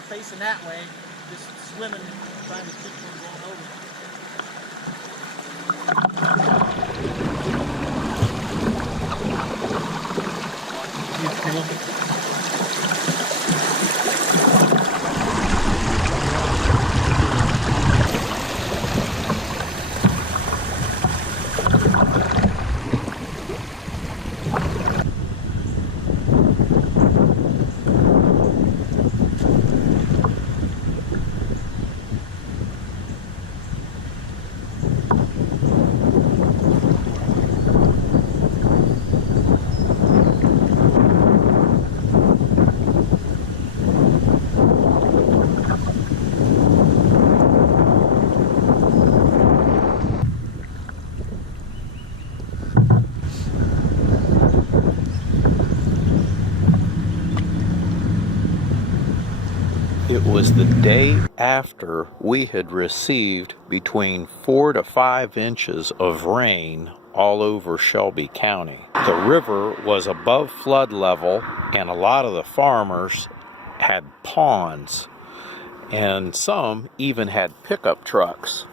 are facing that way, just swimming, trying to keep from going over. It was the day after we had received between 4 to 5 inches of rain all over Shelby County. The river was above flood level, and a lot of the farmers had ponds, and some even had pickup trucks.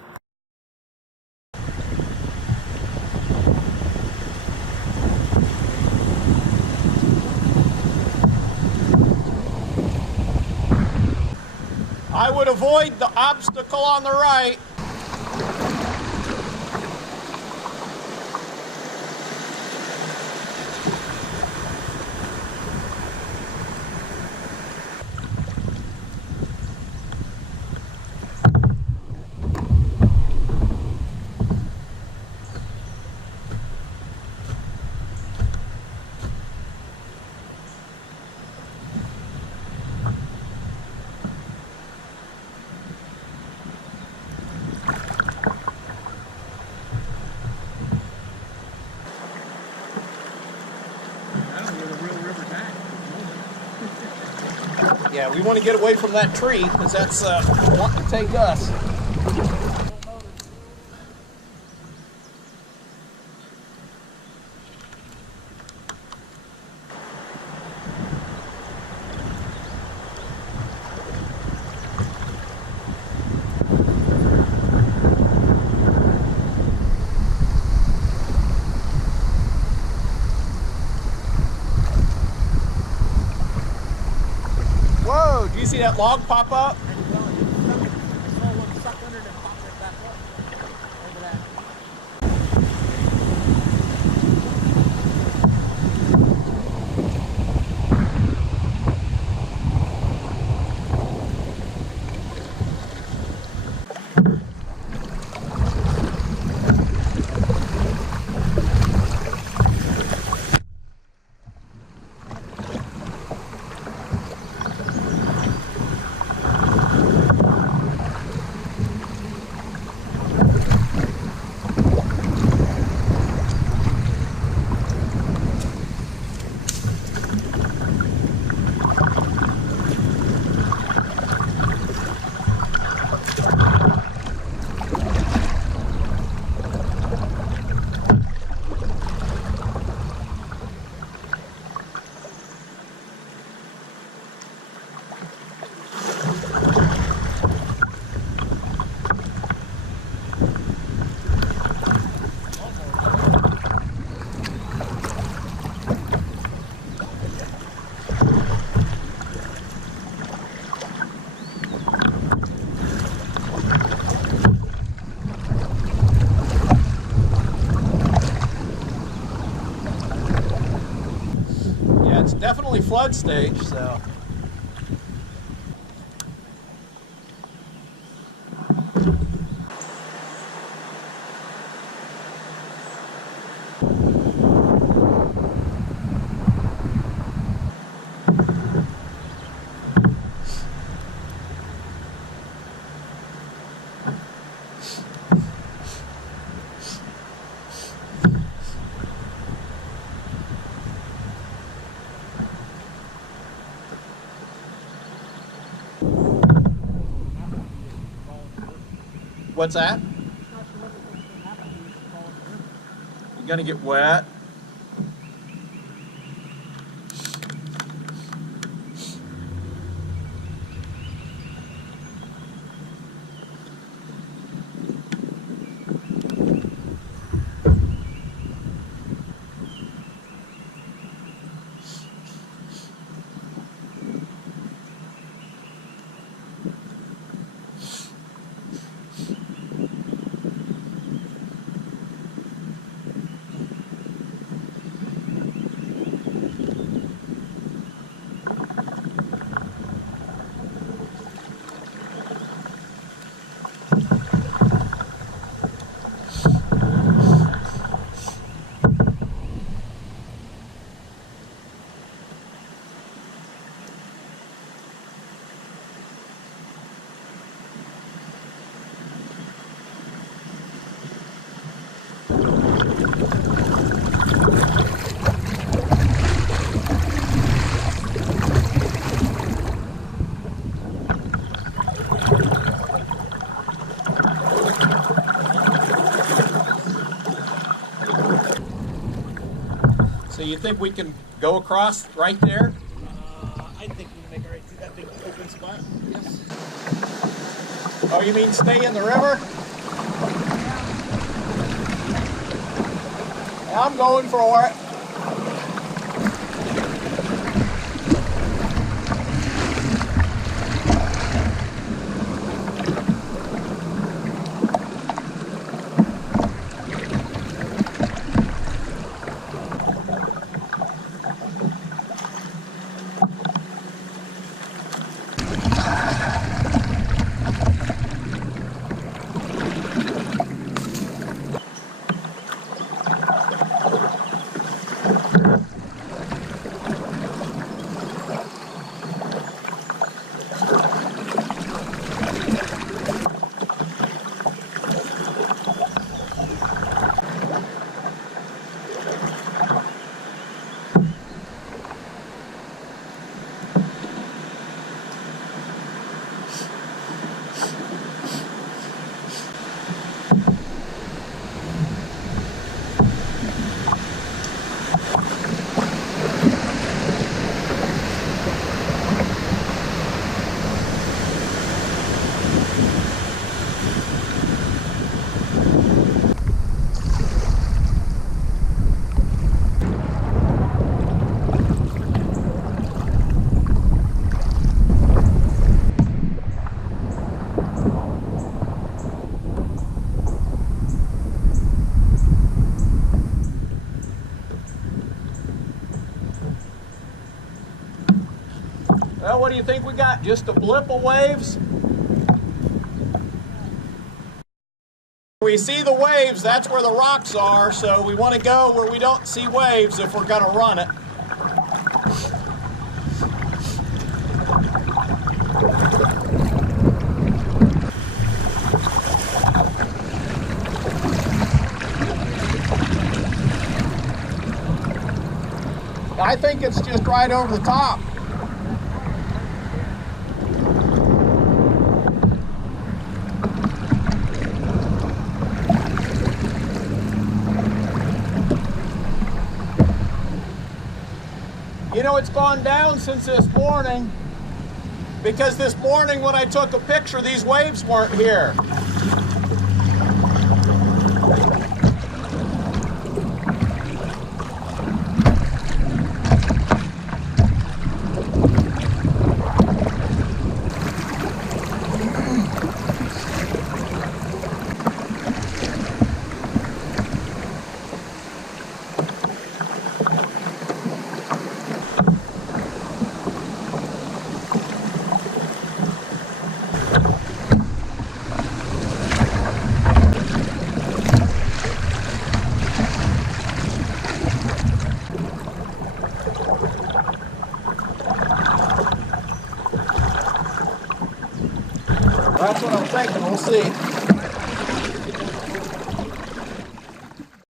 I would avoid the obstacle on the right. Yeah, we want to get away from that tree because that's wanting to take us. Whoa, do you see that log pop up? It's definitely flood stage, so. What's that? You're gonna get wet. you think we can go across right there? I think we can make it right through that big open spot. Yes. Oh, you mean stay in the river? I'm going for it. Well, what do you think we got? Just a blip of waves? We see the waves, that's where the rocks are, so we want to go where we don't see waves if we're going to run it. I think it's just right over the top. You know, it's gone down since this morning, because this morning when I took a picture, these waves weren't here. That's what I'm thinking. We'll see.